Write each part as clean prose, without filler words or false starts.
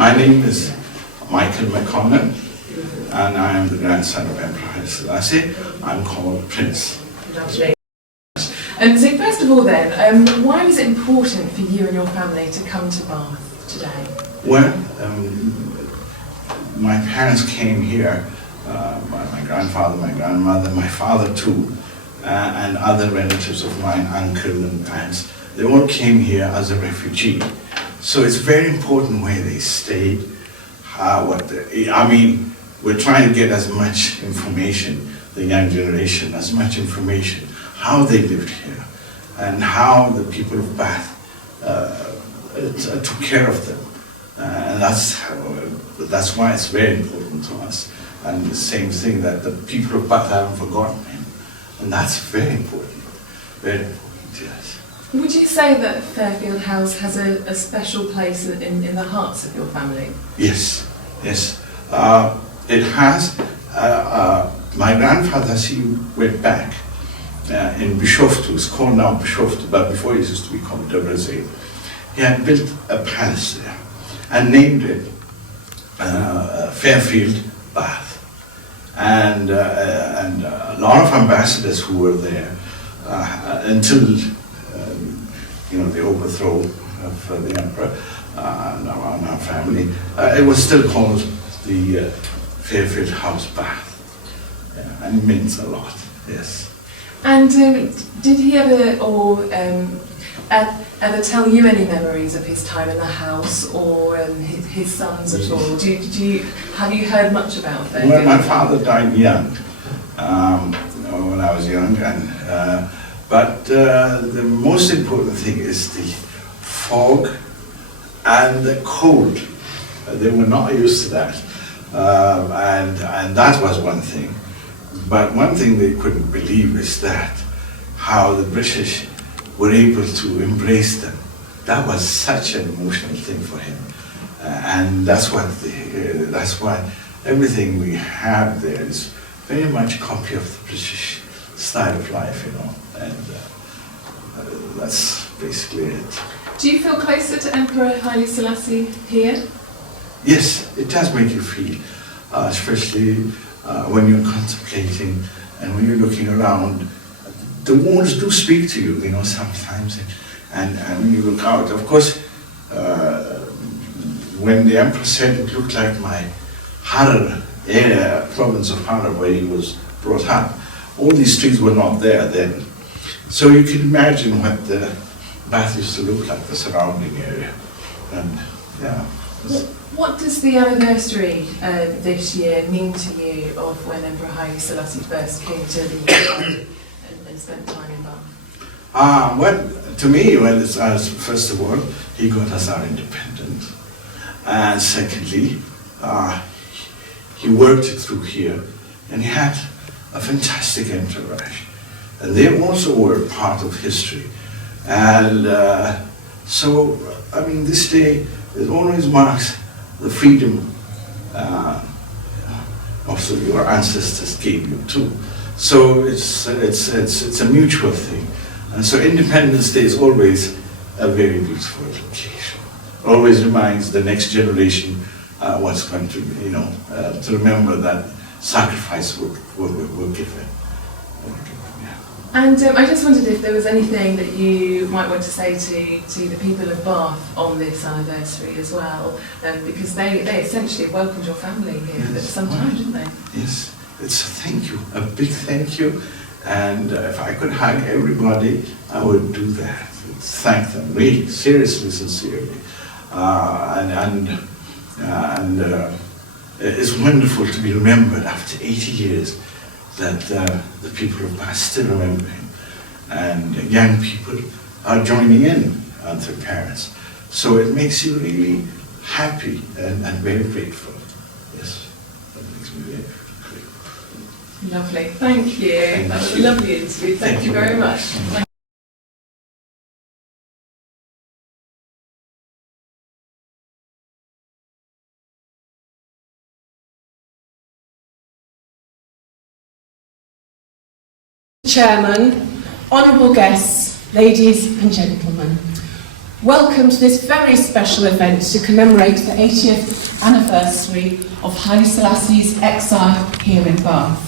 My name is Micheal Mekonnen, and I am the grandson of Emperor Haile Selassie. I'm called Prince. Lovely. And so first of all then, why was it important for you and your family to come to Bath today? Well, my parents came here, my grandfather, my grandmother, my father too, and other relatives of mine, uncle and aunts. They all came here as a refugee. So it's very important where they stayed, we're trying to get as much information, the young generation, as much information, how they lived here, and how the people of Bath took care of them. And that's why it's very important to us. And the same thing, that the people of Bath haven't forgotten him. And that's very important, yes. Would you say that Fairfield House has a special place in the hearts of your family? Yes, yes. It has. My grandfather, he went back in Bishoftu, it's called now Bishoftu, but before it used to be called Debrecen. He had built a palace there and named it Fairfield Bath. And a lot of ambassadors who were there until the overthrow of the emperor and our family, it was still called the Fairfield House Bath, and it means a lot, yes. And did he ever tell you any memories of his time in the house or his sons at all? Have you heard much about Fairfield? Well, my father died young, when I was young, but the most important thing is the fog and the cold. They were not used to that, and that was one thing. But one thing they couldn't believe is that how the British were able to embrace them. That was such an emotional thing for him, and that's why everything we have there is very much a copy of the British style of life, and that's basically it. Do you feel closer to Emperor Haile Selassie here? Yes, it does make you feel, especially when you're contemplating and when you're looking around. The walls do speak to you, sometimes, and when you look out. Of course, when the emperor said it looked like my Harar area, province of Harar, where he was brought up, all these streets were not there then. So you can imagine what the Bath used to look like, the surrounding area. And yeah. What does the anniversary this year mean to you of when Emperor Haile Selassie first came to the UK and spent time in Bath? Well, to me, first of all, he got us our independence. And secondly, he worked it through here, and he had a fantastic entourage. And they also were part of history. And so, this day, it always marks the freedom also your ancestors gave you too. So it's a mutual thing. And so Independence Day is always a very beautiful occasion. Always reminds the next generation what's going to, to remember that sacrifice were given. And I just wondered if there was anything that you might want to say to the people of Bath on this anniversary as well, because they essentially welcomed your family here for some time, didn't they? Yes, it's a thank you, a big thank you, and if I could hug everybody, I would do that. Thank them, really, seriously, sincerely, and it's wonderful to be remembered after 80 years. That the people of Bath still remember him, and young people are joining in with their parents. So it makes you really happy and very grateful. Yes, that makes me very grateful. Lovely, thank you. That was a lovely interview. Thank you very much. Chairman, honourable guests, ladies and gentlemen, welcome to this very special event to commemorate the 80th anniversary of Haile Selassie's exile here in Bath.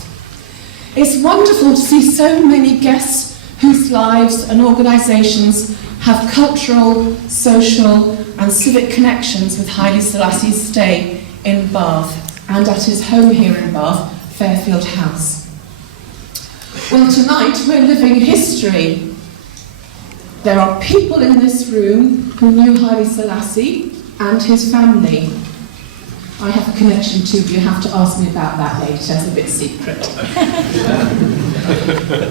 It's wonderful to see so many guests whose lives and organisations have cultural, social and civic connections with Haile Selassie's stay in Bath and at his home here in Bath, Fairfield House. Well, tonight we're living history. There are people in this room who knew Haile Selassie and his family. I have a connection too, but you have to ask me about that later, it's a bit secret.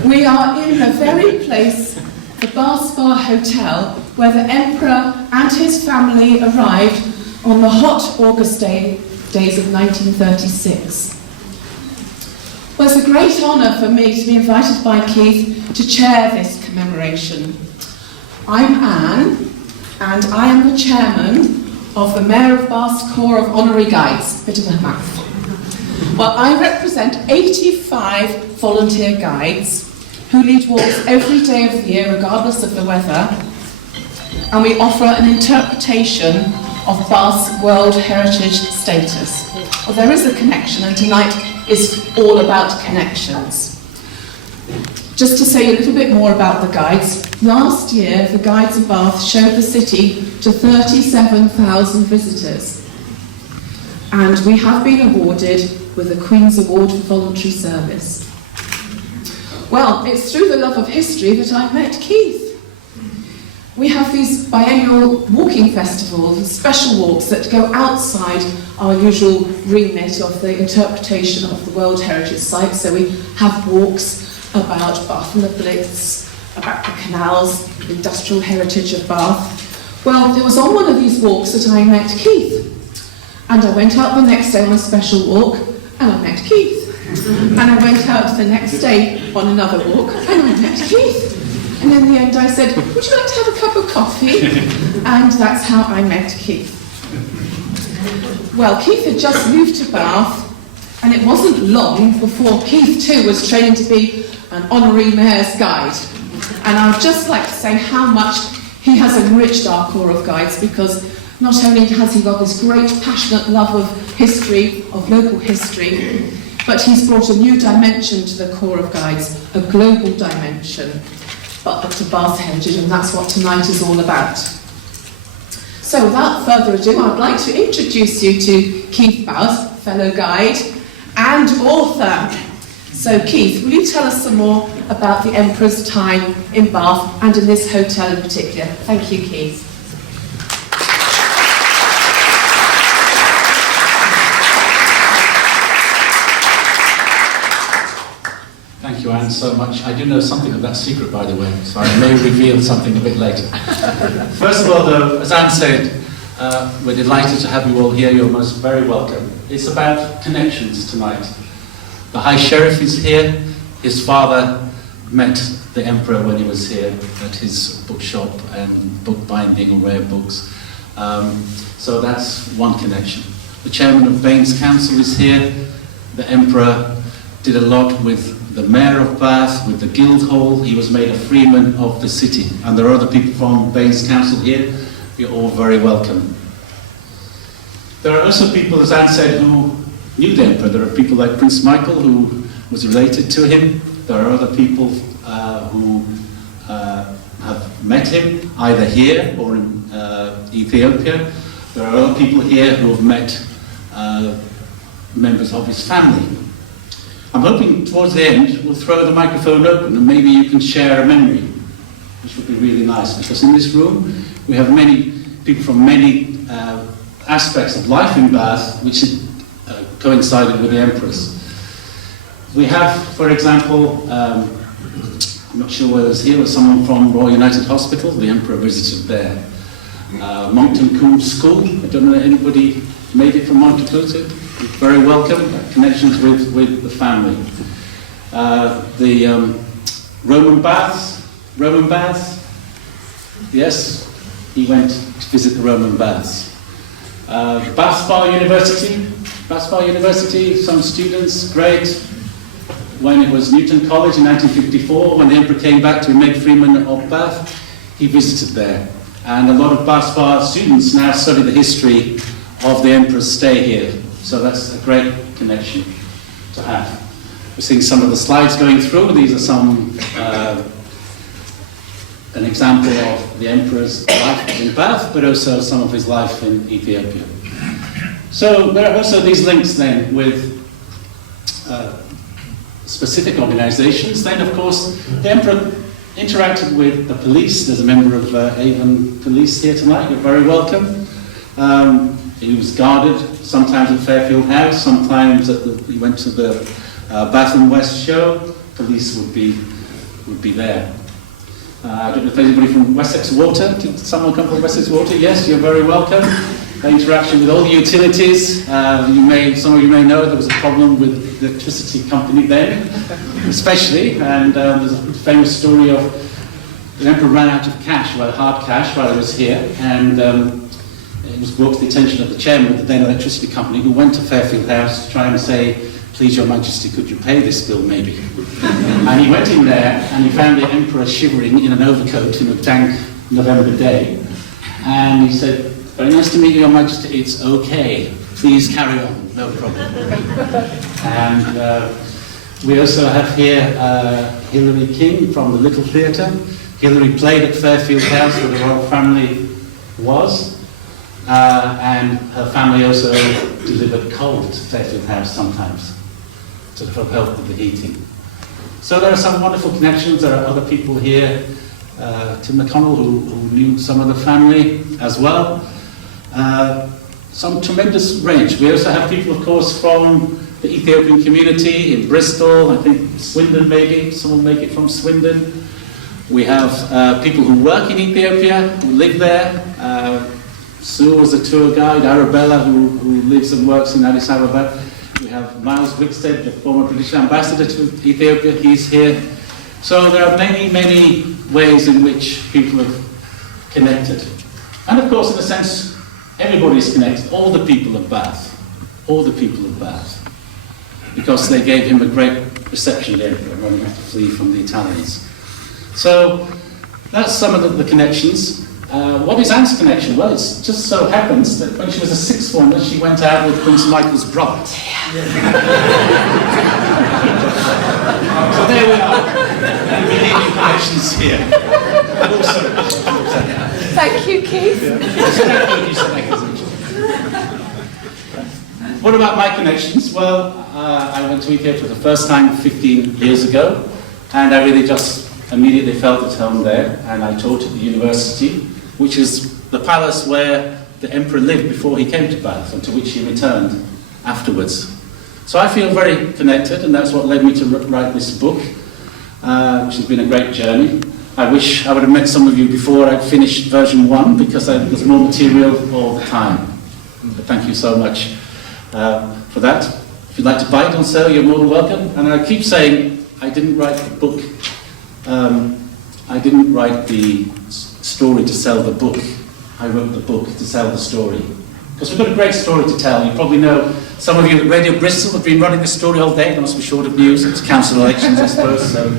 We are in the very place, the Bath Spa Hotel, where the Emperor and his family arrived on the hot August days of 1936. Well, it's a great honour for me to be invited by Keith to chair this commemoration. I'm Anne, and I am the chairman of the Mayor of Bath's Corps of Honorary Guides. Bit of a mouthful. Well, I represent 85 volunteer guides who lead walks every day of the year, regardless of the weather, and we offer an interpretation of Bath's World Heritage status. Well, there is a connection, and tonight is all about connections. Just to say a little bit more about the guides, last year the guides of Bath showed the city to 37,000 visitors, and we have been awarded with the Queen's Award for Voluntary Service. Well, it's through the love of history that I met Keith. We have these biennial walking festivals, special walks that go outside our usual remit of the interpretation of the World Heritage Site. So we have walks about Bath and the Blitz, about the canals, the industrial heritage of Bath. Well, it was on one of these walks that I met Keith. And I went out the next day on a special walk, and I met Keith. And I went out the next day on another walk, and I met Keith. And in the end I said, would you like to have a cup of coffee? And that's how I met Keith. Well, Keith had just moved to Bath, and it wasn't long before Keith too was training to be an honorary mayor's guide. And I'd just like to say how much he has enriched our Corps of Guides, because not only has he got this great passionate love of history, of local history, but he's brought a new dimension to the Corps of Guides, a global dimension, but to Bath heritage, and that's what tonight is all about. So without further ado, I'd like to introduce you to Keith Bowes, fellow guide and author. So Keith, will you tell us some more about the Emperor's time in Bath and in this hotel in particular? Thank you, Keith. Thank you, Anne, so much. I do know something of that secret, by the way, so I may reveal something a bit later. First of all, though, as Anne said, we're delighted to have you all here. You're most very welcome. It's about connections tonight. The High Sheriff is here. His father met the Emperor when he was here at his bookshop and bookbinding or rare books. So that's one connection. The Chairman of Baines Council is here. The Emperor did a lot with the Mayor of Bath, with the Guildhall. He was made a freeman of the city. And there are other people from Baines Council here. You're all very welcome. There are also people, as Anne said, who knew the Emperor. There are people like Prince Michael, who was related to him. There are other people who have met him, either here or in Ethiopia. There are other people here who have met members of his family. I'm hoping towards the end we'll throw the microphone open and maybe you can share a memory, which would be really nice, because in this room we have many people from many aspects of life in Bath which coincided with the Emperor's. We have, for example, I'm not sure whether it's here, or someone from Royal United Hospital. The Emperor visited there. Moncton Coombe School, I don't know if anybody made it from Moncton Coombe. Very welcome, connections with the family. The Roman baths, yes, he went to visit the Roman baths. Bath Spa University, some students, great. When it was Newton College in 1954, when the Emperor came back to be made freeman of Bath, he visited there. And a lot of Bath Spa students now study the history of the emperor's stay here. So that's a great connection to have. We're seeing some of the slides going through. These are some, an example of the emperor's life in Bath, but also some of his life in Ethiopia. So there are also these links then with specific organizations. Then, of course, the emperor interacted with the police. There's a member of Avon Police here tonight. You're very welcome. He was guarded sometimes at Fairfield House, sometimes he went to the Bath and West show. Police would be there. I don't know if anybody from Wessex Water. Did someone come from Wessex Water? Yes, you're very welcome. Interaction with all the utilities. Some of you may know there was a problem with the electricity company then, especially, and there's a famous story of the emperor ran out of cash, well, hard cash, while he was here, and it was brought to the attention of the chairman of the then electricity company, who went to Fairfield House to try and say, "Please, Your Majesty, could you pay this bill, maybe?" And he went in there and he found the emperor shivering in an overcoat in a dank November day, and he said, "Very nice to meet you, Your Majesty. It's okay. Please carry on. No problem." And we also have here Hilary King from the Little Theatre. Hilary played at Fairfield House where the royal family was. And her family also delivered coal to Fairfield House sometimes to help with the heating. So there are some wonderful connections. There are other people here, Tim McConnell, who knew some of the family as well. Some tremendous range. We also have people, of course, from the Ethiopian community in Bristol, I think Swindon maybe, some will make it from Swindon. We have people who work in Ethiopia, who live there. Sue was a tour guide, Arabella, who lives and works in Addis Ababa. We have Miles Wickstead, the former British ambassador to Ethiopia, he's here. So there are many, many ways in which people have connected. And of course, in a sense, everybody is connected, all the people of Bath, because they gave him a great reception there when he had to flee from the Italians. So that's some of the connections. What is Anne's connection? Well, it just so happens that when she was a sixth former, she went out with Prince Michael's brother. So there we are. And we need new connections here. Thank you, Keith. What about my connections? Well, I went to Ethiopia for the first time 15 years ago, and I really just immediately felt at home there, and I taught at the university, which is the palace where the emperor lived before he came to Bath, and to which he returned afterwards. So I feel very connected, and that's what led me to write this book, which has been a great journey. I wish I would have met some of you before I'd finished version 1, because there's more material all the time. But thank you so much for that. If you'd like to buy it on sale, you're more than welcome. And I keep saying, I didn't write the book. I didn't write the story to sell the book. I wrote the book to sell the story. Because we've got a great story to tell. You probably know, some of you at Radio Bristol have been running this story all day. They must be short of news. It's council elections, I suppose, so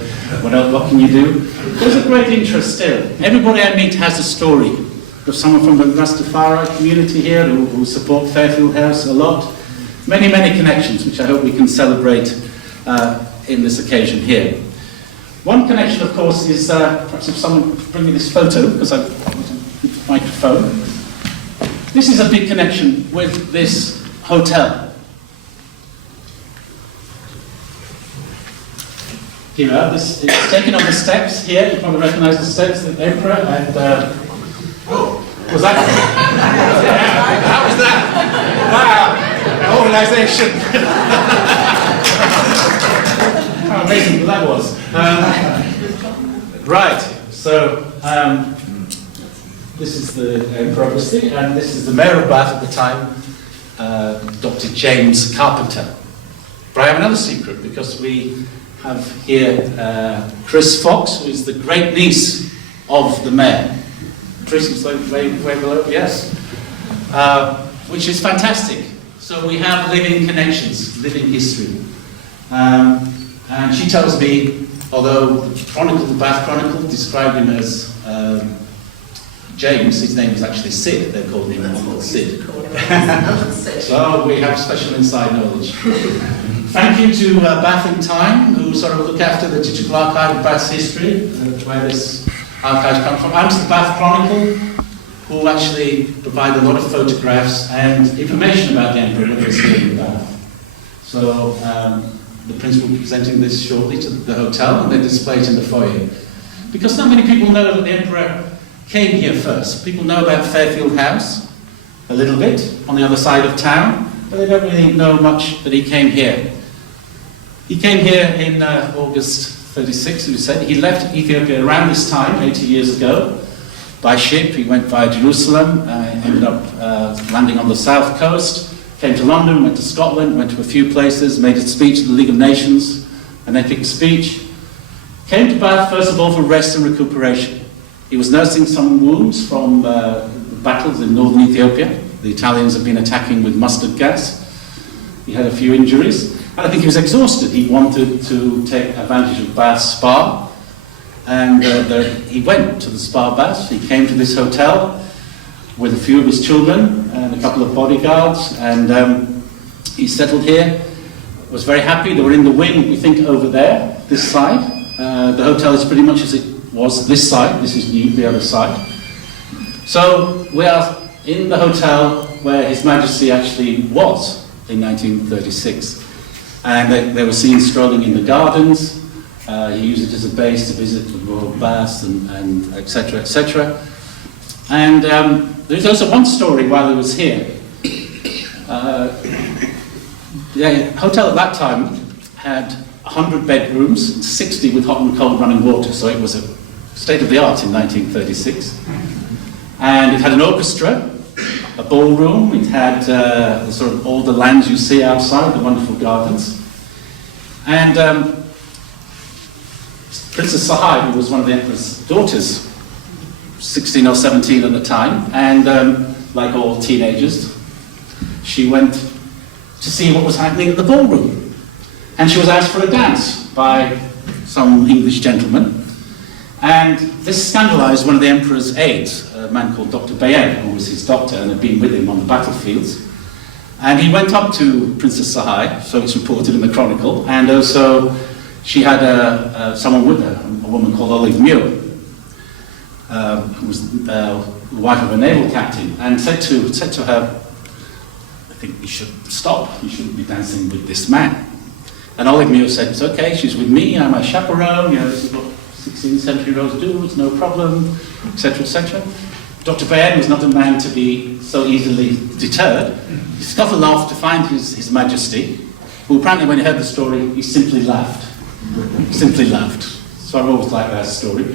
what can you do? There's a great interest still. Everybody I meet has a story. There's someone from the Rastafari community here who support Fairfield House a lot. Many, many connections, which I hope we can celebrate in this occasion here. One connection, of course, is, perhaps if someone could bring me this photo, because I've got a microphone. This is a big connection with this hotel. Here we are. This is taken on the steps here. You probably recognize the steps of the emperor. And was that? How was that? Wow! Organization. How amazing that was. Right. So. This is the emperor, obviously, and this is the mayor of Bath at the time, Dr. James Carpenter. But I have another secret, because we have here Chris Fox, who is the great niece of the mayor. Chris is way below, yes. Which is fantastic. So we have living connections, living history. And she tells me, although the Bath Chronicle described him as James, his name was actually Sid. They called him Uncle Sid. Sid. So we have special inside knowledge. Thank you to Bath in Time, who sort of look after the digital archive of Bath's history, where this archive comes from, and to the Bath Chronicle, who actually provide a lot of photographs and information about the Emperor when he was here in Bath. So the Prince will be presenting this shortly to the hotel, and they display it in the foyer. Because not many people know that the Emperor came here first. People know about Fairfield House a little bit on the other side of town, but they don't really know much that he came here. He came here in August 36, as we said. He left Ethiopia around this time, 80 years ago, by ship. He went via Jerusalem, ended up landing on the south coast, came to London, went to Scotland, went to a few places, made a speech to the League of Nations, an epic speech. Came to Bath, first of all, for rest and recuperation. He was nursing some wounds from battles in northern Ethiopia. The Italians had been attacking with mustard gas. He had a few injuries, and I think he was exhausted. He wanted to take advantage of Bath's spa, and he went to the spa baths. He came to this hotel with a few of his children and a couple of bodyguards, and he settled here, was very happy. They were in the wing, we think, over there, this side. The hotel is pretty much as it was this side. This is new, the other side. So we are in the hotel where His Majesty actually was in 1936. And they were seen strolling in the gardens. He used it as a base to visit the royal baths and etc., etc. And there's also one story while he was here. The hotel at that time had 100 bedrooms, 60 with hot and cold running water, so it was a state-of-the-art in 1936. And it had an orchestra, a ballroom, it had sort of all the lands you see outside, the wonderful gardens. And Princess Sahai, who was one of the Emperor's daughters, 16 or 17 at the time, and like all teenagers, she went to see what was happening at the ballroom. And she was asked for a dance by some English gentleman. And this scandalized one of the Emperor's aides, a man called Dr. Bayen, who was his doctor and had been with him on the battlefields. And he went up to Princess Sahai, so it's reported in the Chronicle, and also she had someone with her, a woman called Olive Muir, who was the wife of a naval captain, and said to her, I think you should stop, you shouldn't be dancing with this man. And Olive Muir said, it's okay, she's with me, I'm a chaperone, you know, this is what 16th century roads do, it's no problem, etc., etc. Dr. Bayen was not a man to be so easily deterred. He scuffled off to find his Majesty, who apparently when he heard the story, he simply laughed. Simply laughed. So I've always liked that story.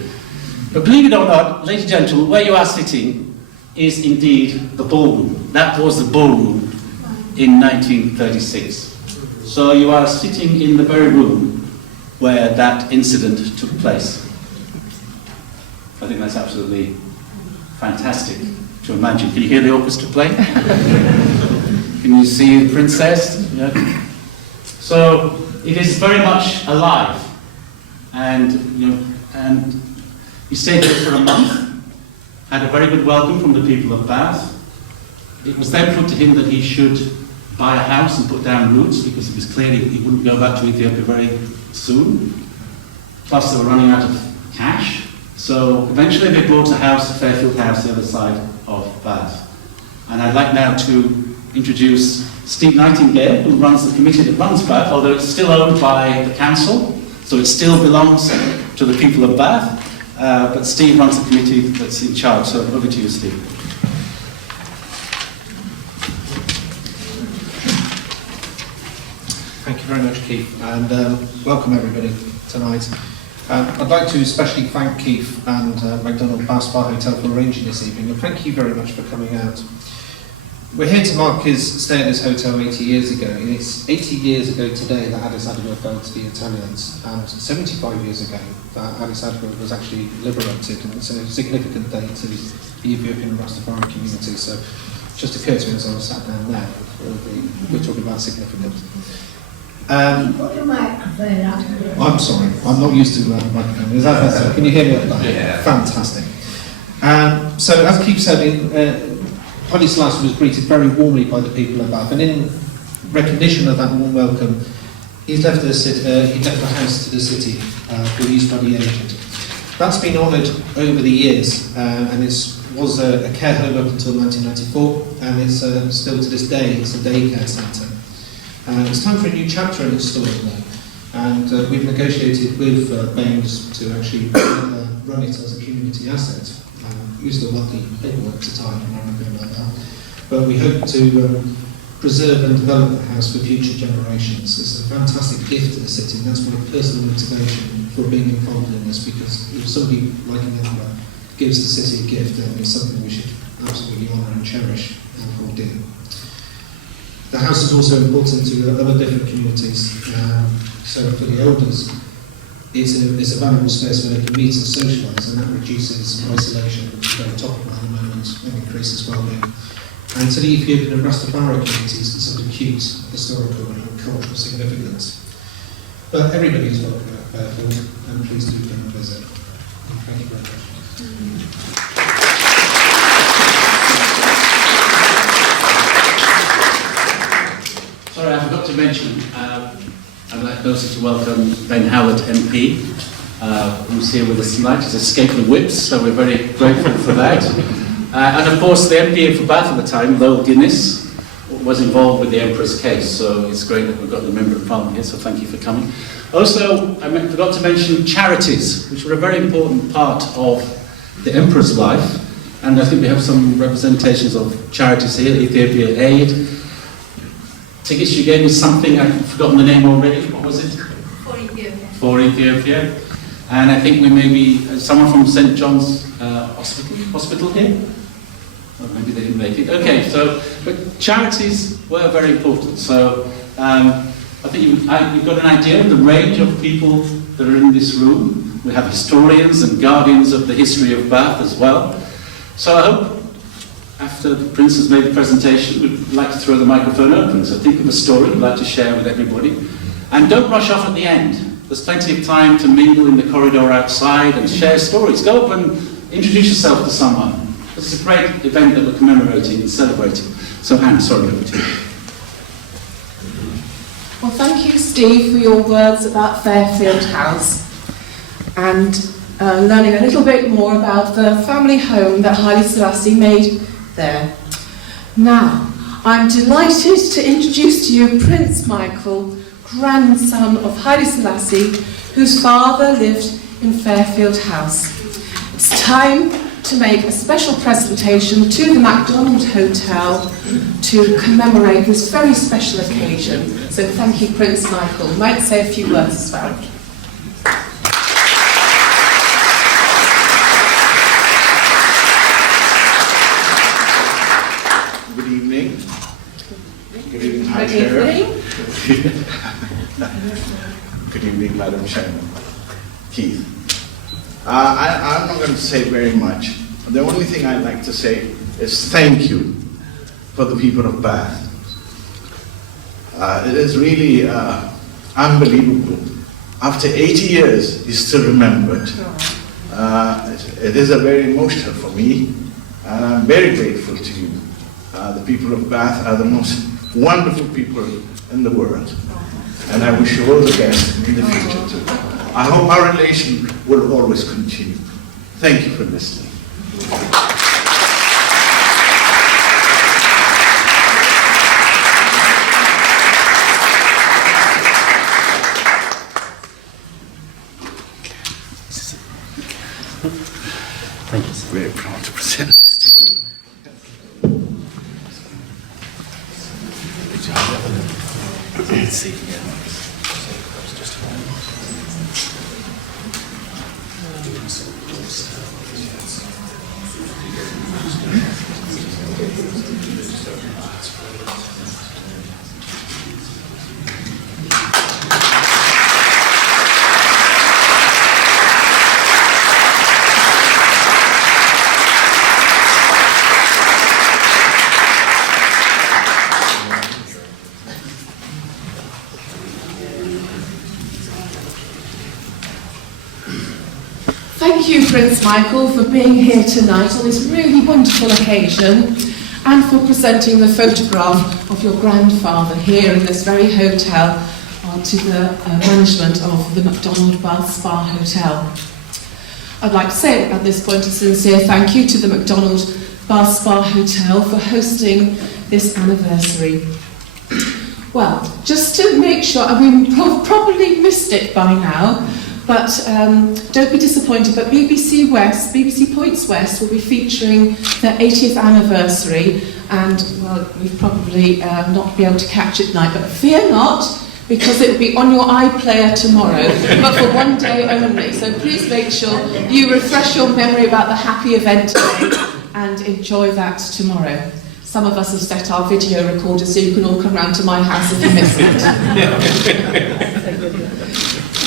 But believe it or not, ladies and gentlemen, where you are sitting is indeed the ballroom. That was the ballroom in 1936. So you are sitting in the very room where that incident took place. I think that's absolutely fantastic to imagine. Can you hear the orchestra play? Can you see the princess? Yeah. So it is very much alive, and he stayed there for a month, had a very good welcome from the people of Bath. It was then put to him that he should buy a house and put down roots, because it was clear he wouldn't go back to Ethiopia very soon. Plus they were running out of cash. So eventually they bought a house, Fairfield House, the other side of Bath. And I'd like now to introduce Steve Nightingale, who runs the committee that runs Bath, although it's still owned by the council, so it still belongs to the people of Bath. But Steve runs the committee that's in charge. So over to you, Steve. Thank you very much, Keith, and welcome everybody tonight. I'd like to especially thank Keith and McDonald Bath Spa Hotel for arranging this evening, and thank you very much for coming out. We're here to mark his stay at this hotel 80 years ago, and it's 80 years ago today that Addis Ababa fell to the Italians, and 75 years ago that Addis Ababa was actually liberated, and it's a significant day to the Ethiopian and Rastafari community. So it just occurred to me as I was sat down there, we're talking about significance. Put your microphone up. I'm sorry, I'm not used to microphone. Is that better? Can you hear me? Yeah. Fantastic. So, as Keith said, Haile Selassie was greeted very warmly by the people of Bath, and in recognition of that warm welcome, he left the house to the city for use by the aged. That's been honoured over the years, and it was a care home up until 1994, and it's still to this day, it's a daycare centre. It's time for a new chapter in its story now, and we've negotiated with Baines to actually run it as a community asset. Used to love the paperwork to tie and everything like that, but we hope to preserve and develop the house for future generations. It's a fantastic gift to the city, and that's my personal motivation for being involved in this, because if somebody like an emperor gives the city a gift, then it's something we should absolutely honour and cherish and hold dear. The house is also important to other different communities, so for the elders, it's a valuable space where they can meet and socialise, and that reduces isolation, which is very topical at the moment, and increases well-being. And to the Ethiopian and Rastafari communities, it's of acute historical and cultural significance. But everybody is welcome at Fairfield, and please do come and visit. And thank you very much. Sorry, I forgot to mention, I'd like also to welcome Ben Howard MP, who's here with us tonight. He's escaped the whips, so we're very grateful for that. And of course, the MP for Bath at the time, Lowell Guinness, was involved with the Emperor's case, so it's great that we've got the Member of Parliament here, so thank you for coming. Also, I forgot to mention charities, which were a very important part of the Emperor's life, and I think we have some representations of charities here, Ethiopia Aid. Tickets you gave me something, I've forgotten the name already, what was it? For Ethiopia. For Ethiopia. And I think we may be, someone from St. John's Hospital here? Or maybe they didn't make it. Okay, so, but charities were very important. So, I think you've got an idea of the range of people that are in this room. We have historians and guardians of the history of Bath as well. So I hope, after the Prince has made the presentation, we'd like to throw the microphone open. So think of a story you'd like to share with everybody. And don't rush off at the end. There's plenty of time to mingle in the corridor outside and share stories. Go up and introduce yourself to someone. This is a great event that we're commemorating and celebrating. So Anne, sorry, over to you. Well, thank you, Steve, for your words about Fairfield House and learning a little bit more about the family home that Haile Selassie made there. Now, I'm delighted to introduce to you Prince Micheal, grandson of Haile Selassie, whose father lived in Fairfield House. It's time to make a special presentation to the MacDonald Hotel to commemorate this very special occasion. So thank you, Prince Micheal. You might say a few words as well. Good evening. Good evening, High Good Sheriff. evening. Good evening, Madam Chairman. Keith. I'm not going to say very much. The only thing I'd like to say is thank you for the people of Bath. It is really unbelievable. After 80 years, he's still remembered. It is a very emotional for me, and I'm very grateful to you. The people of Bath are the most wonderful people in the world, and I wish you all the best in the future too. I hope our relation will always continue. Thank you for listening. Thank you. Very proud to present this to you. Let's see here. Thank you, Prince Michael, for being here tonight on this really wonderful occasion and for presenting the photograph of your grandfather here in this very hotel to the management of the MacDonald Bath Spa Hotel. I'd like to say at this point a sincere thank you to the MacDonald Bath Spa Hotel for hosting this anniversary. Well, just to make sure, I mean, probably missed it by now, but don't be disappointed, but BBC Points West will be featuring their 80th anniversary, and, well, we've probably not be able to catch it tonight, but fear not, because it will be on your iPlayer tomorrow, but for one day only. So please make sure you refresh your memory about the happy event today and enjoy that tomorrow. Some of us have set our video recorder so you can all come round to my house if you miss it.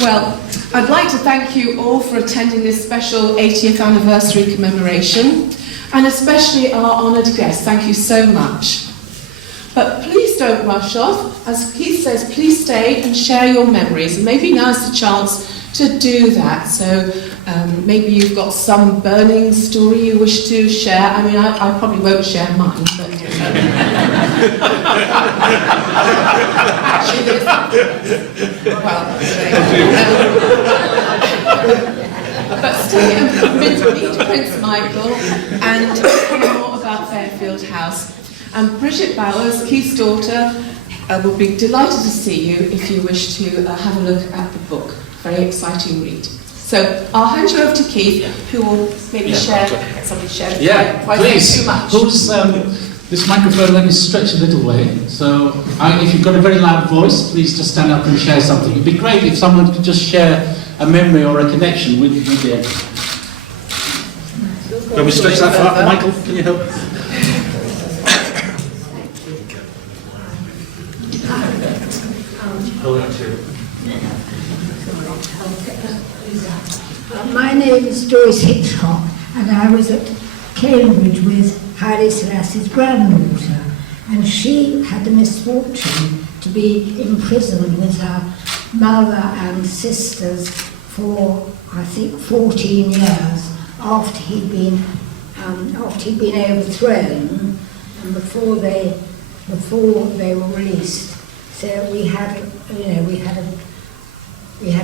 Well, I'd like to thank you all for attending this special 80th anniversary commemoration, and especially our honoured guests. Thank you so much. But please don't rush off. As Keith says, please stay and share your memories. And maybe now's the chance to do that. So maybe you've got some burning story you wish to share. I mean, I probably won't share mine, but actually, but stay and meet Prince Michael and hear more about Fairfield House. And Bridget Bowers, Keith's daughter, will be delighted to see you if you wish to have a look at the book. Very exciting read. So I'll hand you over to Keith, who will maybe share. Somebody share. Please. Too much. Who's this microphone? Let me stretch a little way. So if you've got a very loud voice, please just stand up and share something. It'd be great if someone could just share a memory or a connection with the. Can we stretch that far, Michael? Can you help? My name is Joyce Hitchcock, and I was at Cambridge with Haile Selassie's granddaughter, and she had the misfortune to be imprisoned with her mother and sisters for, I think, 14 years after he'd been overthrown, and before they were released. So we had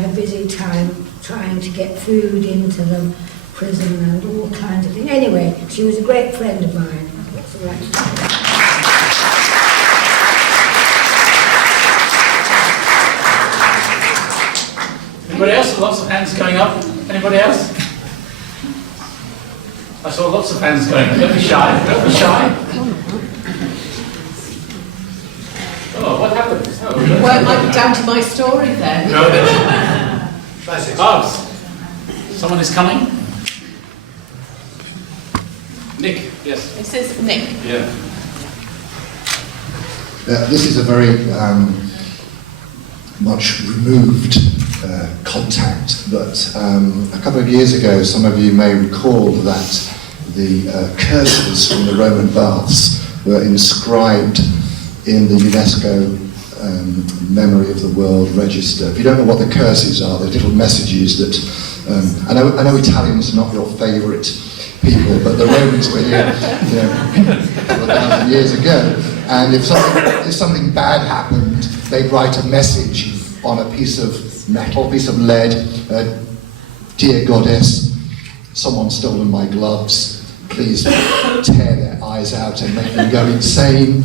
a busy time trying to get food into the prison and all kinds of things. Anyway, she was a great friend of mine. That's all right. Anybody else? Lots of hands going up. Anybody else? I saw lots of hands going up. Don't be shy. Don't be shy. Oh, what happened? Oh, well, it might be down to my story then. No, oh, someone is coming. Nick, yes. This is Nick. Yeah. This is a very much removed contact, but a couple of years ago, some of you may recall that the curses from the Roman baths were inscribed in the UNESCO Memory of the World Register. If you don't know what the curses are, they're little messages that, I know Italians are not your favourite people, but the Romans were here, a couple of thousand years ago, and if something bad happened, they'd write a message on a piece of metal, piece of lead, dear goddess, someone's stolen my gloves, please tear their eyes out and make them go insane.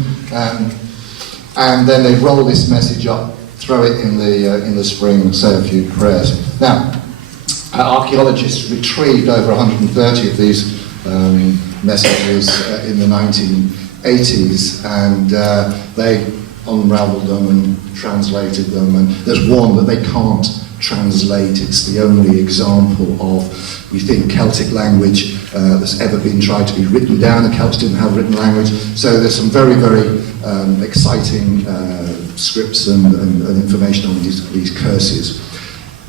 And then they roll this message up, throw it in the spring, and say a few prayers. Now, archaeologists retrieved over 130 of these messages in the 1980s, and they unravelled them and translated them. And there's one that they can't translate. It's the only example of, we think, Celtic language that's ever been tried to be written down. The Celts didn't have written language, so there's some very, very exciting scripts and information on these curses.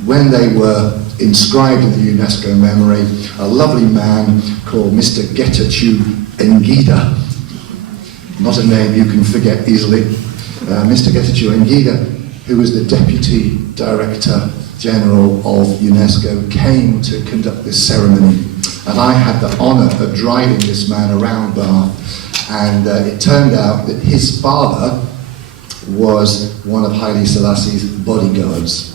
When they were inscribed in the UNESCO memory, a lovely man called Mr. Getachew Ngida, not a name you can forget easily, Mr. Getachew Ngida who was the Deputy Director General of UNESCO, came to conduct this ceremony. And I had the honour of driving this man around Bath, and it turned out that his father was one of Haile Selassie's bodyguards.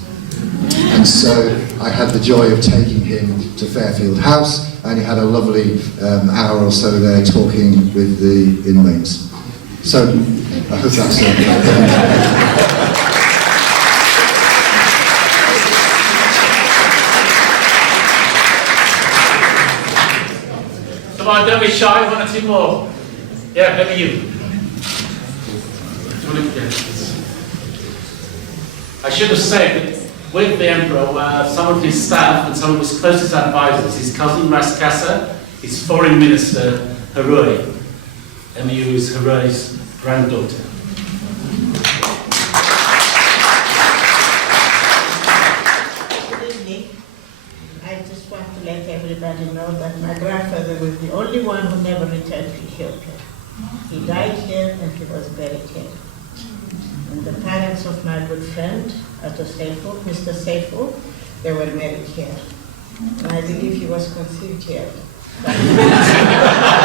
And so I had the joy of taking him to Fairfield House, and he had a lovely hour or so there talking with the inmates. So I hope that's it. Come on, don't be shy, one or two more. Yeah, maybe you. I should have said that with the Emperor were some of his staff and some of his closest advisors, his cousin Raskasa, his foreign minister Haroi, Emu is Haroi's granddaughter. Good evening. I just want to let everybody know that my grandfather was the only one who never returned to Ethiopia. He died here and he was buried here. And the parents of my good friend, Mr. Seifu, they were married here. And I believe he was conceived here. Thank you very much.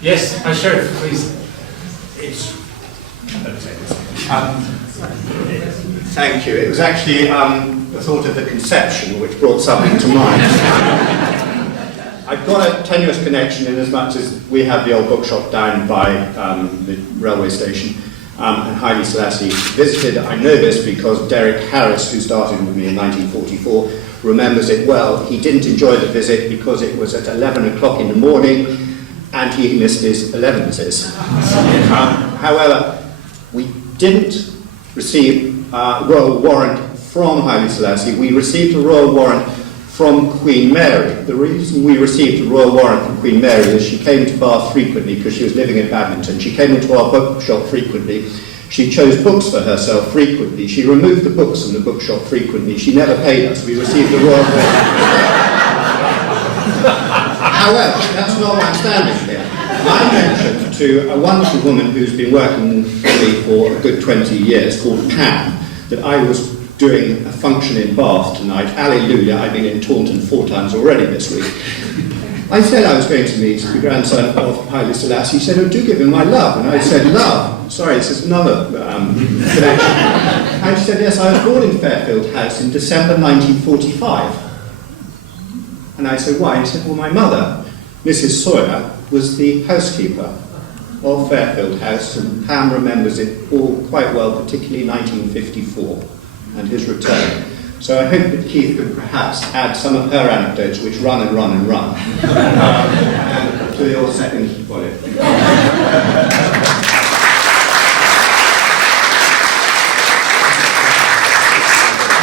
Yes, Sheriff, please. Thank you. It was actually the thought of the conception which brought something to mind. I've got a tenuous connection in as much as we have the old bookshop down by the railway station, and Haile Selassie visited. I know this because Derek Harris, who started with me in 1944, remembers it well. He didn't enjoy the visit because it was at 11 o'clock in the morning and he missed his 11s. However, we didn't receive a royal warrant from Haile Selassie. We received a royal warrant from Queen Mary. The reason we received a royal warrant from Queen Mary is she came to Bath frequently because she was living in Badminton. She came into our bookshop frequently. She chose books for herself frequently. She removed the books from the bookshop frequently. She never paid us. We received a royal warrant. However, that's not why I'm standing here. I mentioned to a wonderful woman who's been working for me for a good 20 years, called Pam, that I was doing a function in Bath tonight. Alleluia, I've been in Taunton 4 times already this week. I said I was going to meet the grandson of Haile Selassie. He said, oh, do give him my love. And I said, love? Sorry, this is another connection. And she said, yes, I was born in Fairfield House in December 1945. And I said, why? He said, well, my mother, Mrs. Sawyer, was the housekeeper of Fairfield House, and Pam remembers it all quite well, particularly 1954 and his return. So I hope that Keith could perhaps add some of her anecdotes, which run and run and run, and to your second volume.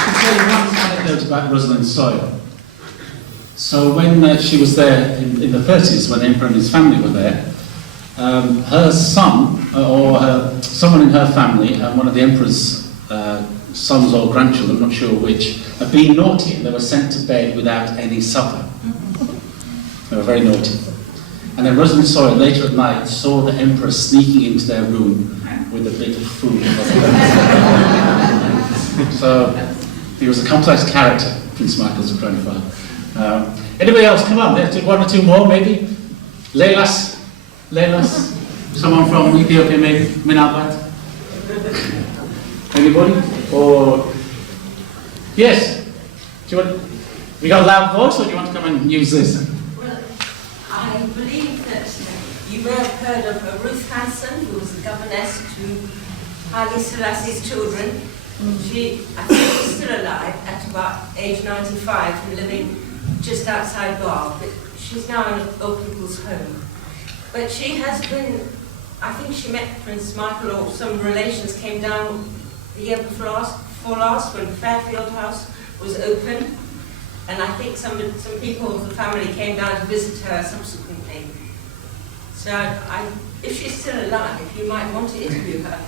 I'll tell you one anecdote about Rosalind Sawyer. So when she was there in the 30s, when the Emperor and his family were there, her son, or someone in her family, one of the Emperor's sons or grandchildren, I'm not sure which, had been naughty and they were sent to bed without any supper. They were very naughty. And then Rosalind Sawyer later at night saw the Emperor sneaking into their room with a bit of food. So he was a complex character, Prince Michael's grandfather. Anybody else? Come on, let's do 1 or 2 more, maybe. Leilas? Someone from Ethiopia, maybe? Minabat? Anybody? Or yes? Do you want? We got a loud voice, or do you want to come and use this? Well, I believe that you may have heard of Ruth Hanson, who was the governess to Haile Selassie's children. She, I think, is still alive at about age 95 and living just outside Bath, but she's now in old people's home. But she has been, I think she met Prince Michael, or some relations came down the year before last when Fairfield House was open, and I think some people of the family came down to visit her subsequently. So if she's still alive, you might want to interview her.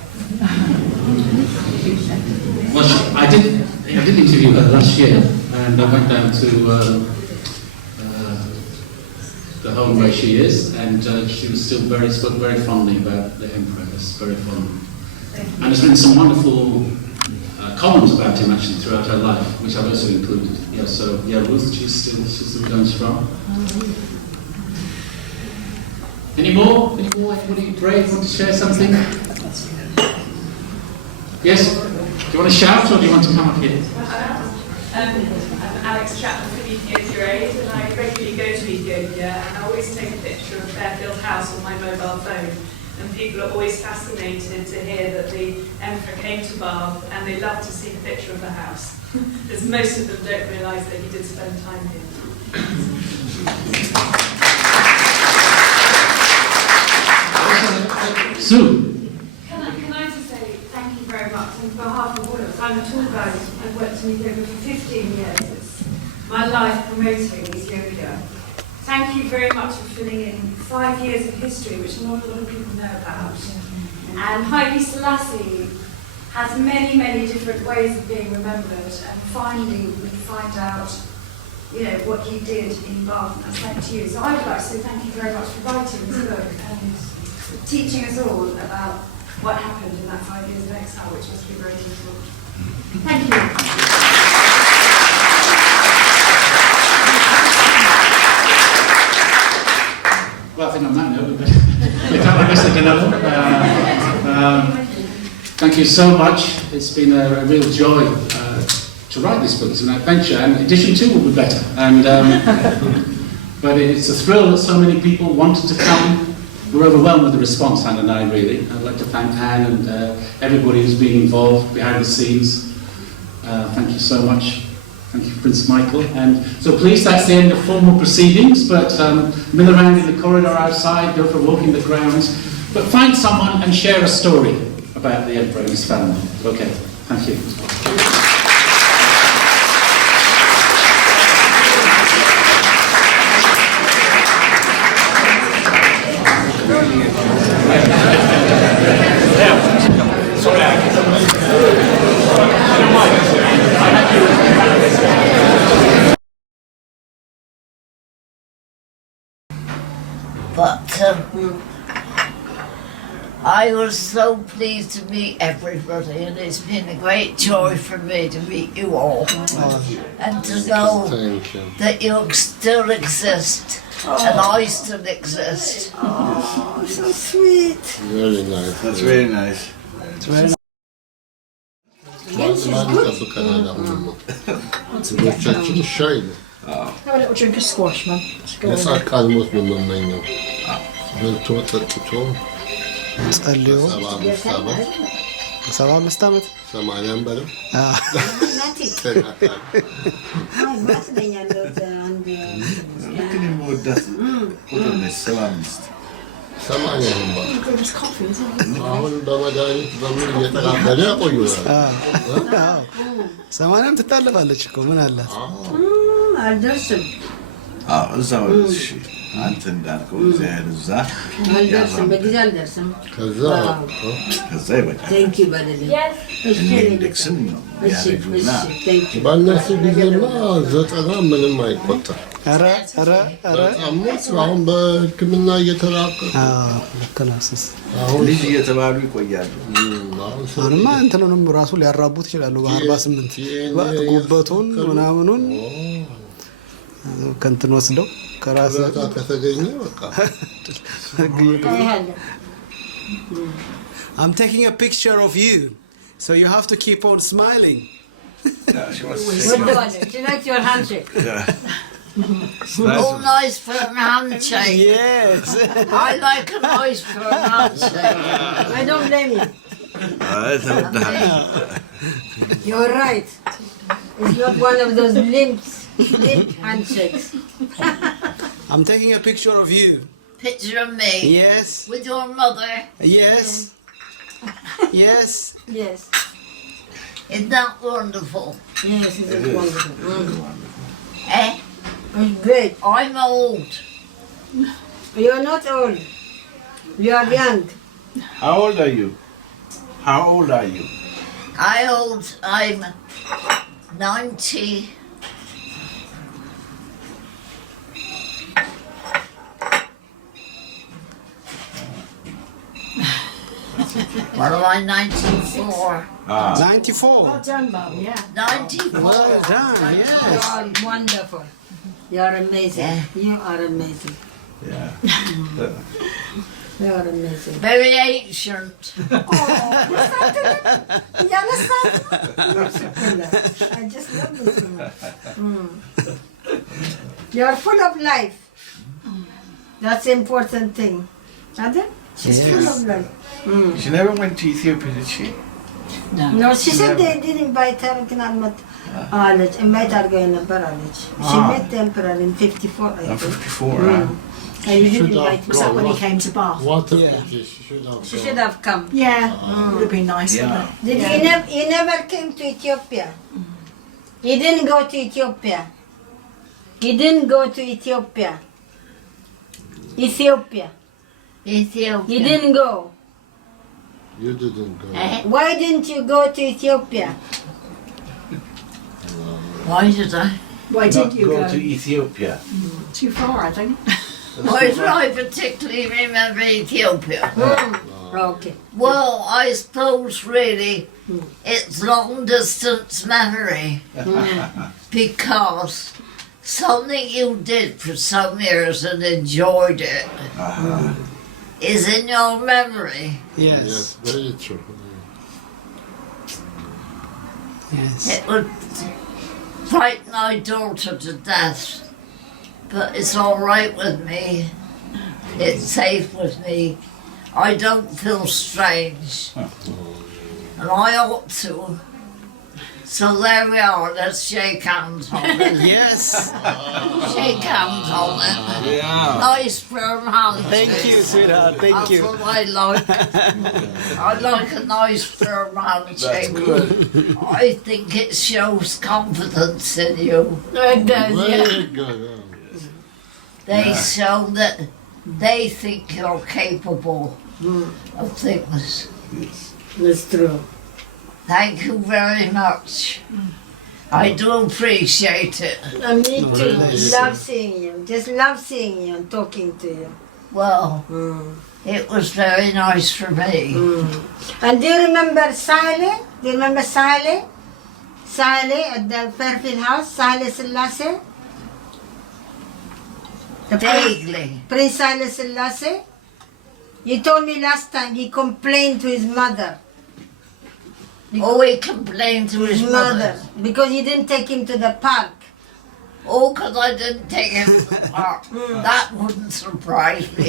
Well, I did interview her last year, and I went down to the home where she is, and she was still spoke very fondly about the Empress, very fondly. And there's been some wonderful columns about him actually throughout her life, which I've also included. Yeah, so yeah, Ruth, she's still going strong. Any more? Anybody brave want to share something? Yes? Do you want to shout or do you want to come up here? I'm Alex Chapman from Ethiopia Aid, and I regularly go to Ethiopia, and I always take a picture of Fairfield House on my mobile phone. And people are always fascinated to hear that the Emperor came to Bath, and they love to see a picture of the house, because most of them don't realise that he did spend time here. Sue. Can I just say thank you very much on behalf of all of us. I'm a tour guide. I've worked in Ethiopia for 15 years. It's my life promoting Ethiopia. Thank you very much for filling in 5 years of history, which not a lot of people know about. And Haile Selassie has many, many different ways of being remembered, and finally we find out, what he did in Bath, and thank you. So I would like to say thank you very much for writing this book and teaching us all about what happened in that 5 years of exile, which must be very difficult. Thank you. Well, I think on that note, we can't miss another. Thank you so much. It's been a real joy to write this book. It's an adventure, and edition 2 will be better. And but it's a thrill that so many people wanted to come. We're overwhelmed with the response, Anne and I, really. I'd like to thank Anne and everybody who's been involved behind the scenes. Thank you so much. Thank you, Prince Michael. And so please, that's the end of formal proceedings, but mill around in the corridor outside, go for a walk in the grounds, but find someone and share a story about the Emperor and his family. Okay, thank you. But I was so pleased to meet everybody, and it's been a great joy for me to meet you all and to know that you still exist and I still exist. Oh, so sweet. Very nice. That's very nice. It's very nice. Have a little drink of squash, man. ጸልዮ 75 ዓመት 80 በለው ግን የምወዳት ቁጥር ነች 75 80 አሁን በመድኃኒት በምን እየተራመደ ያቆዩናል። 80 ትታለፋለች እኮ ምን አላት? አልደርስም። እዛው እሺ አንተ እንዳልከው እግዚአብሔር እዛ አልደርስም፣ በጊዜ አልደርስም። ከዛ ይበቃል። ቴንክ ዩ በለልኝ። ኢንዴክስም ነው ያደርጉና በእነሱ ጊዜማ 90 ምንም አይቆጠር። ኧረ አሁን በሕክምና እየተራቀቁ አሁን ልጅ እየተባሉ ይቆያሉ። አሁንማ እንትኑንም ራሱ ሊያራቡት ይችላሉ በ48 ጉበቱን ምናምኑን ከንትን ወስደው ከራስ ከተገኘ በቃ I'm taking a picture of you, so you have to keep on smiling. She likes your handshake. Oh, nice firm handshake. Yes. I like a nice firm handshake. I don't blame you. You're right. It's not one of those limp handshakes. I'm taking a picture of you. Picture of me? Yes. With your mother? Yes. Yes. Yes. Isn't that wonderful? Yes, it's wonderful. Eh? It's great. I'm old. You're not old. You are young. How old are you? How old are you? I'm 90. What am I, 94? 94. Well done, Mum, yeah. 94. Well done, yes. You are wonderful. You are amazing. Yeah. You are amazing. Yeah. You are amazing. Very ancient. You understand? I just love this one. You are full of life. That's the important thing. Ada? She's full of life. She never went to Ethiopia, did she? No, she said they did invite her. Invite her going to She met the emperor in 54, I think. 54, And you didn't invite her. Was that when he came to Bath? What a Yeah. pity, she should have She gone. should have come. Yeah, would have been nice, wouldn't it? He never came to Ethiopia. He didn't go to Ethiopia. He didn't go to Ethiopia. Ethiopia. Ethiopia. He didn't go. You didn't go. Why didn't you go to Ethiopia? Why did I? Why did you go go? to Ethiopia? Too far, I think. Why do I particularly remember Ethiopia? Okay. Well, I suppose really it's long distance memory because something you did for some years and enjoyed it is in your memory. Yes, very true. Yes. It would frighten my daughter to death, but it's all right with me. It's safe with me. I don't feel strange, and I ought to. So there we are. Let's shake hands on it. Yes. Shake hands on it. Yeah. Nice firm hand. Thank you, sweetheart. Thank That's you. what I like. I like a nice firm handshake. I think it shows confidence in you. It does, Very good. They show that they think you're capable of things. That's true. Thank you very much. I do appreciate it. Me too. Love seeing you. Just love seeing you and talking to you. Well, it was very nice for me. And do you remember Haile? Do you remember Haile? Haile at the Fairfield House, Haile Selassie? Vaguely. Prince Haile Selassie? You told me last time he complained to his mother. Oh, he complained to his mother. Because you didn't take him to the park. Oh, because I didn't take him to the park. That wouldn't surprise me.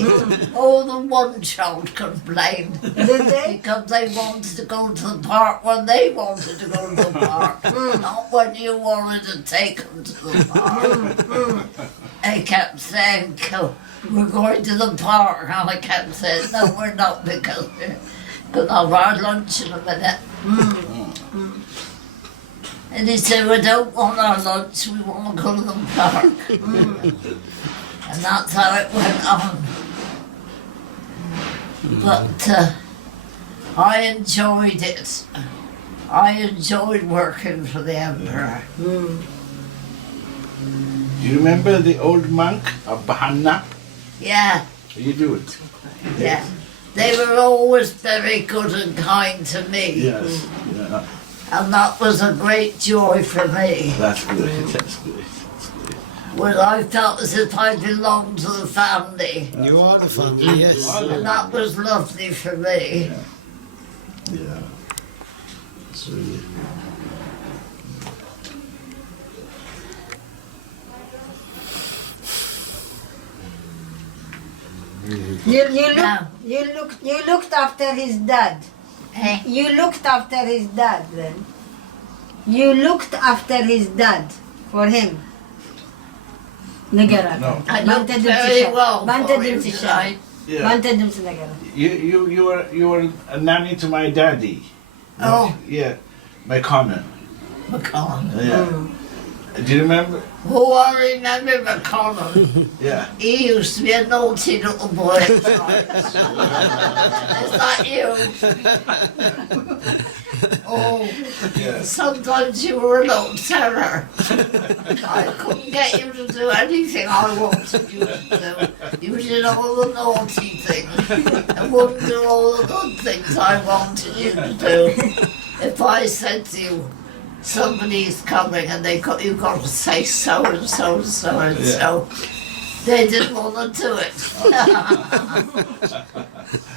Oh, the one child complained. Did they? Because they wanted to go to the park when they wanted to go to the park. Not when you wanted to take them to the park. They kept saying, we're going to the park. And I kept saying, no, we're not because we're going to have our lunch in a minute. And he said, we don't want our lunch, we want to go to the park. And that's how it went on. But I enjoyed it. I enjoyed working for the emperor. Do you remember the old monk of Bahanna? Yeah, You do it. yeah. They were always very good and kind to me. Yes. Yeah. And that was a great joy for me. That's good. That's good. Well, I felt as if I belonged to the family. You are the family, yes. And that was lovely for me. Yeah. It's really. You looked after his dad. You looked after his dad then. You looked after his dad for him. Nagara. No. I looked very well for him, Yeah. Nagara. You were a nanny to my daddy. Oh. Yeah. Mekonnen. Mekonnen. Yeah. Do you remember? Oh, I remember Mekonnen. Yeah. He used to be a naughty little boy at times. Is that you? Oh, Yes. sometimes you were a little terror. I couldn't get you to do anything I wanted you to do. You did all the naughty things and wouldn't do all the good things I wanted you to do. If I said to you, somebody's coming and you've got to say so and so and so and so, they didn't want to do it.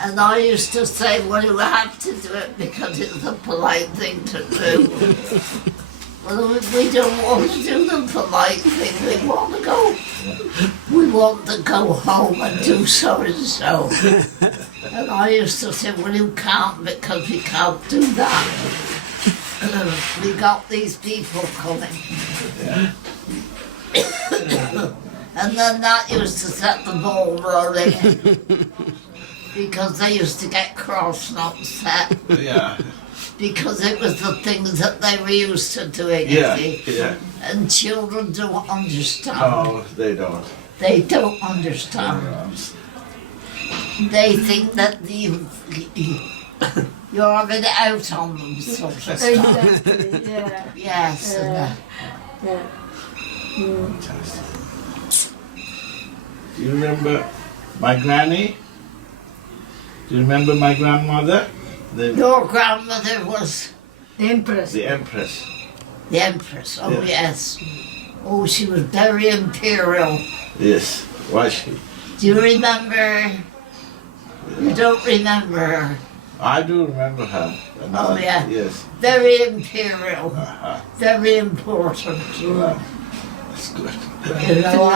And I used to say, well, you have to do it because it's a polite thing to do. Well, we don't want to do the polite thing, we want to go. We want to go home and do so and so. And I used to say, well, you can't because we can't do that. We got these people coming. And then that used to set the ball rolling. Because they used to get cross, not upset. Yeah. Because it was the things that they were used to doing, Yeah, you see. yeah. And children don't understand. No, they don't. They don't understand. They think that you're having it out on them, sort of stuff. Exactly, yeah. Yes. Yeah. Do you remember my granny? Do you remember my grandmother? Your grandmother was the Empress. The Empress. The Empress, oh Yeah. yes. Oh, she was very imperial. Yes, was she? Do you remember? You don't remember her? I do remember her. Oh yeah. Yes. Very imperial. Very important. That's good. You know,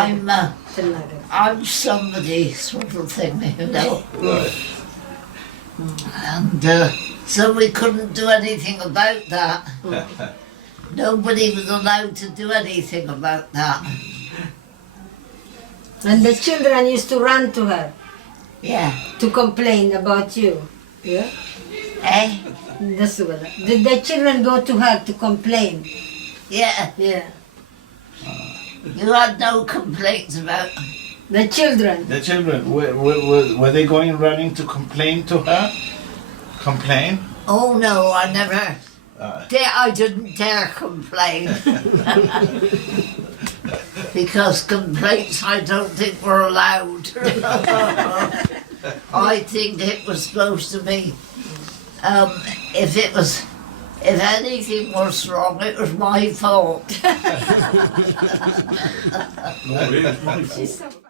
I'm somebody sort of thing, you know. Right. And so we couldn't do anything about that. Nobody was allowed to do anything about that. And the children used to run to her. Yeah. To complain about you. Yeah? Eh? That's what. Did the children go to her to complain? Yeah. Yeah. You had no complaints about the children. The children, were they going running to complain to her? Complain? Oh no, I never. I didn't dare complain. Because complaints I don't think were allowed. I think it was supposed to be, if anything was wrong, it was my fault. No, it is my fault.